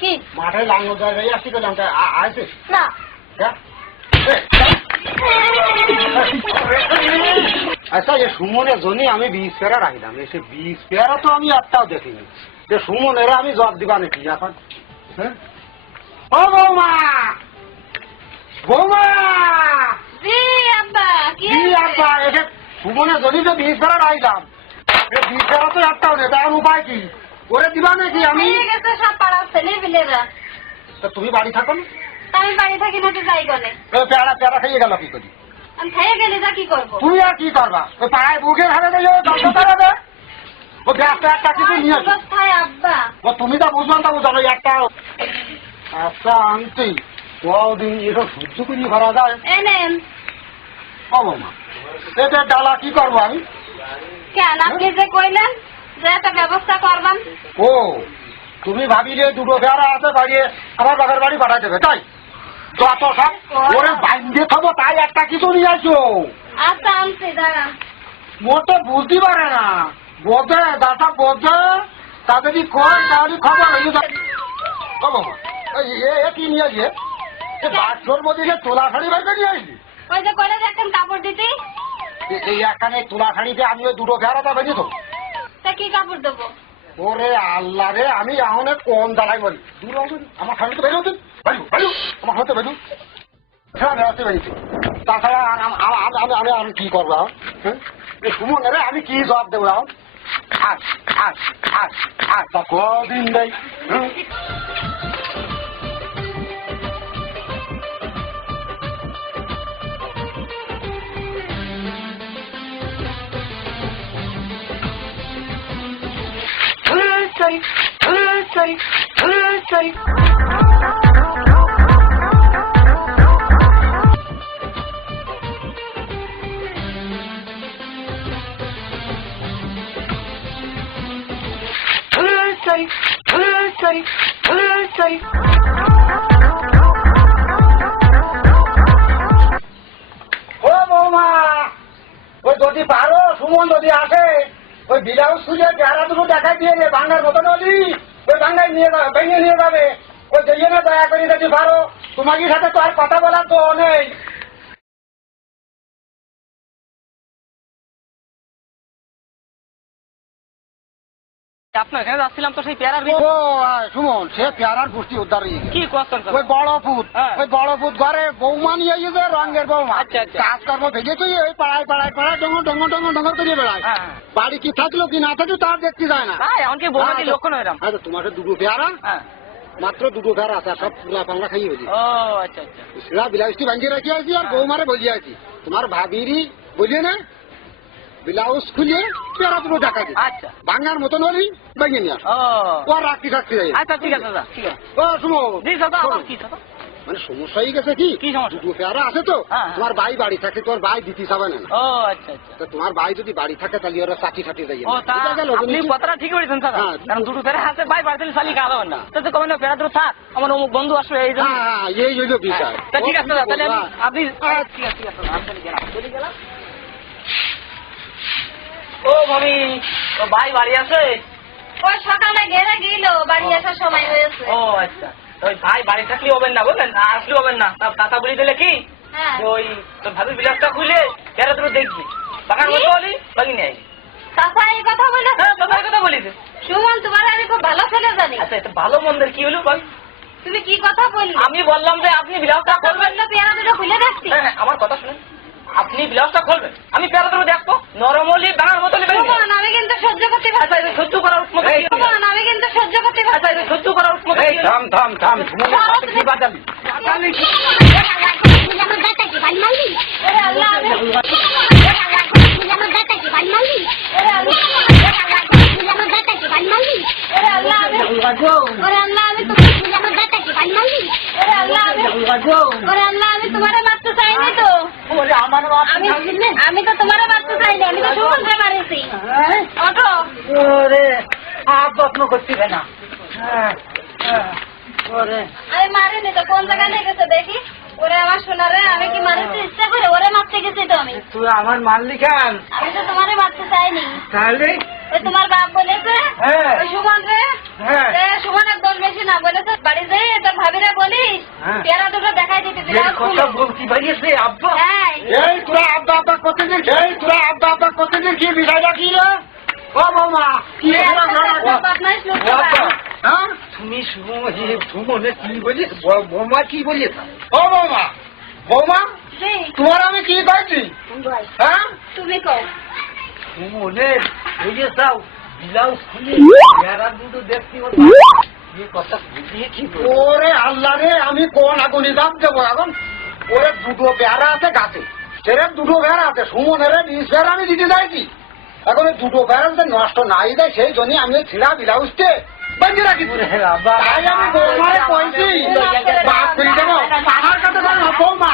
কি মাঠে লাঙ্গল জায়গায় আসছি গেলাম আইছে না আচ্ছা এ সুমনের জন্য আমি 20 পেয়ারা রাখলাম এসে 20 পেয়ারা তো আমি একটাও দেখিনি যে সুমনেরা আমি জব দিবা নাকি এখন হ্যাঁ ও বৌমা বৌমা জি আব্বা কি আব্বা এসে সুমনের জন্য যে 20 পেয়ারা রাখলাম 20 পেয়ারা তো একটাও নেই তার উপায় কি ওরে দিবা নাকি আমি গেছে সব পাড়ার ছেলে বিলেরা তা তুমি বাড়ি থাকো না আমি বাড়ি থাকি না তো যাই গনে পেয়ারা পেয়ারা খাইয়ে গেল কি করি আমি খাইয়ে গেলে যা কি করবো তুমি আর কি করবা ওই পাড়ায় বুকে ঘাড়ে দিয়ে দশ টাকা ও ব্যস্ত একটা কিছু নিয়ে আসো অবস্থায় আব্বা ও তুমি তো বুঝবেন তা বুঝানো একটা আচ্ছা আনতে কদিন এসব সহ্য করি ভরা যায় এনেন হবো মা এটা ডালা কি করবো আমি কেন আপনি যে কইলেন যে একটা ব্যবস্থা করবেন ও তুমি ভাবিলে দুটো পেয়ারা আছে বাড়িয়ে আমার বাঘের বাড়ি পাঠাই দেবে তাই যত সব ওরে বাইন্দে খাবো তাই একটা কিছু নিয়ে আসো আচ্ছা আনছি দাঁড়ান মোটে বুঝতে পারে না বোঝে দাদা বোঝে তা যদি কর তাহলে খবর হয়ে যাবে বাবা কি নিয়ে আসে বাচ্চোর মধ্যে যে তোলা শাড়ি বাইরে নিয়ে আসলি ওই যে কইলে দেখেন কাপড় দিতে এই একখানে তোলা শাড়িতে আমি ওই দুটো ফেরাটা বেরিয়ে দেবো তা কি কাপড় দেবো ওরে আল্লাহ রে আমি এখন কম দাঁড়াই বলি দূর আমার শাড়ি তো বেরো বেরো আমার হাতে বেরো হ্যাঁ বেরোতে বেরিয়েছি তাছাড়া আমি আমি কি করবো হ্যাঁ এই সুমন রে আমি কি জবাব দেবো এখন তা কদিন দেয় sorry. ও বৌমা ওই যদি পারো সুমন যদি আসে ওই ব্লাউজ খুলে চেহারা দুটো দেখাই দিয়ে রে ভাঙার মতন হলি ওই ভাঙায় নিয়ে যাবে ভেঙে নিয়ে যাবে ওই দিয়ে না দয়া করে যদি পারো তোমাকে সাথে তো আর কথা বলার তো নেই আপনার এখানে যাচ্ছিলাম তো সেই পেয়ারার সুমন সে পেয়ারার গোষ্ঠী উদ্ধার হয়ে গেছে কি করছেন ওই বড় ফুট ঘরে বৌমা নিয়ে গেছে রঙের বৌমা কাজ কর্ম ভেঙেছে ওই পাড়ায় ডঙ্গর করিয়ে বেড়ায় বাড়ি কি থাকলো কি না থাকলো তার দেখতে যায় না এমনকি বৌমা কি লক্ষণ হইলাম আচ্ছা তোমার দুটো পেয়ারা মাত্র দুটো পেয়ারা আছে সব পুরা পাংলা খাইয়ে হয়েছে ও আচ্ছা সেরা ব্লাউজটি ভাঙিয়ে রাখি আছি আর বৌমারে বলিয়ে আছি তোমার ভাবিরই বলিয়ে না ব্লাউজ খুলে পেয়ারা দুটো দেখা দিই আচ্ছা ভাঙার মতন হলি ভেঙে নিয়ে ও রাখতে থাকতে যাই আচ্ছা ঠিক আছে দাদা ঠিক আছে ও শুনো জি দাদা কি দাদা মানে সমস্যা হয়ে গেছে কি দুটো পেয়ারা আছে তো তোমার ভাই বাড়ি থাকে তোমার ভাই দিতে যাবে না ও আচ্ছা আচ্ছা তোমার ভাই যদি বাড়ি থাকে তাহলে ওরা চাটি ফাটি যাই আপনি কথাটা ঠিক বলেছেন দাদা কারণ দুটো পেয়ারা আছে ভাই বাড়িতে চালি খাওয়া যাবে না তো কমেন পেয়ারা দুটো থাক আমার অমুক বন্ধু আসবে এই জন্য এই হইল বিষয় ঠিক আছে দাদা তাহলে আপনি ঠিক আছে আমি চলে গেলাম ও ভাবি তো ভাই বাড়ি আছে ওই সকালে গেলে গেল বাড়ি আসার সময় হয়েছে ও আচ্ছা ওই ভাই বাড়ি থাকলে হবেন না বুঝলেন আসলে হবেন না তার কথা বলি দিলে কি ওই তোর ভাবি বিলাসটা খুলে যারা তোর দেখবি বাগান মতো হলি বাগি নিয়ে আইবি চাচা এই কথা বলে হ্যাঁ চাচার কথা বলিস সুমন তোমার আমি খুব ভালো ছেলে জানি আচ্ছা এটা ভালো মন্দের কি হলো ভাই তুমি কি কথা বললি আমি বললাম যে আপনি বিলাসটা খুলবেন না পেয়ারা দুটো খুলে দেখছি হ্যাঁ আমার কথা শুনুন আপনি ব্লাউজটা খুলবেন আমি পেয়ারা দুটো দেখবো নরমলি বাঙার মতো আমি কিন্তু সহ্য করতে পারছি সহ্য করার আমি কিন্তু সহ্য করতে পারছি সহ্য করার থাম কি বাজালি আমি তোমার মারতে চাইনি তো আমি তো তোমার মারতে চাইনি আমি তো সুমনকে মারিছি অটো যত্ন করছি না আমি মারিনি তো কোন জায়গায় লেগেছে দেখি ওরে আমার শোনারে আমি কি মারতে ইচ্ছা করে ওরে মারতে গেছি তো আমি তুই আমার মারলি কেন আমি তো তোমারে মারতে চাইনি তাহলে ওই তোমার বাপ বলেছে ওই সুমন রে সুমনের দোষ না বলেছে বাড়ি যেয়ে তোর ভাবিরা বলিস হ্যাঁ। পেয়ারা দুটো দেখাই দিতে এই কথা বলছি ভাইয়েছে আব্বা হ্যাঁ এই তোরা আব্বা আব্বা করতেছিস এই তোরা আব্বা আব্বা করতেছিস কি বিষয়টা কি রে ও বৌমা কি হলো বদমাইশ লোক ও আব্বা হ্যাঁ তুমি সুমনে কি বলিস বোমা কি বলিস ও বৌমা বৌমা জি তোমার আমি কি কইছি হ্যাঁ তুমি কও সুমনে ওই যে যাও ব্লাউজ খুলে পেয়ারা দুটো দেখছি ওর এই কথা বুঝিয়ে কি ওরে আল্লাহ রে আমি কোন আগুনি দাম দেবো এখন ওরে দুটো বেড়া আছে গাছে সেরে দুটো বেড়া আছে সুমনের 20 বেড়া আমি দিতে চাইছি এখন ওই দুটো বেড়া যদি নষ্ট নাই যায় সেই জন্য আমি ওই ছিঁড়া ব্লাউজকে বাঁধিয়ে রাখি তাই আমি বৌমারে কইছি বাপ করে দেবো আমার কাছে বৌমা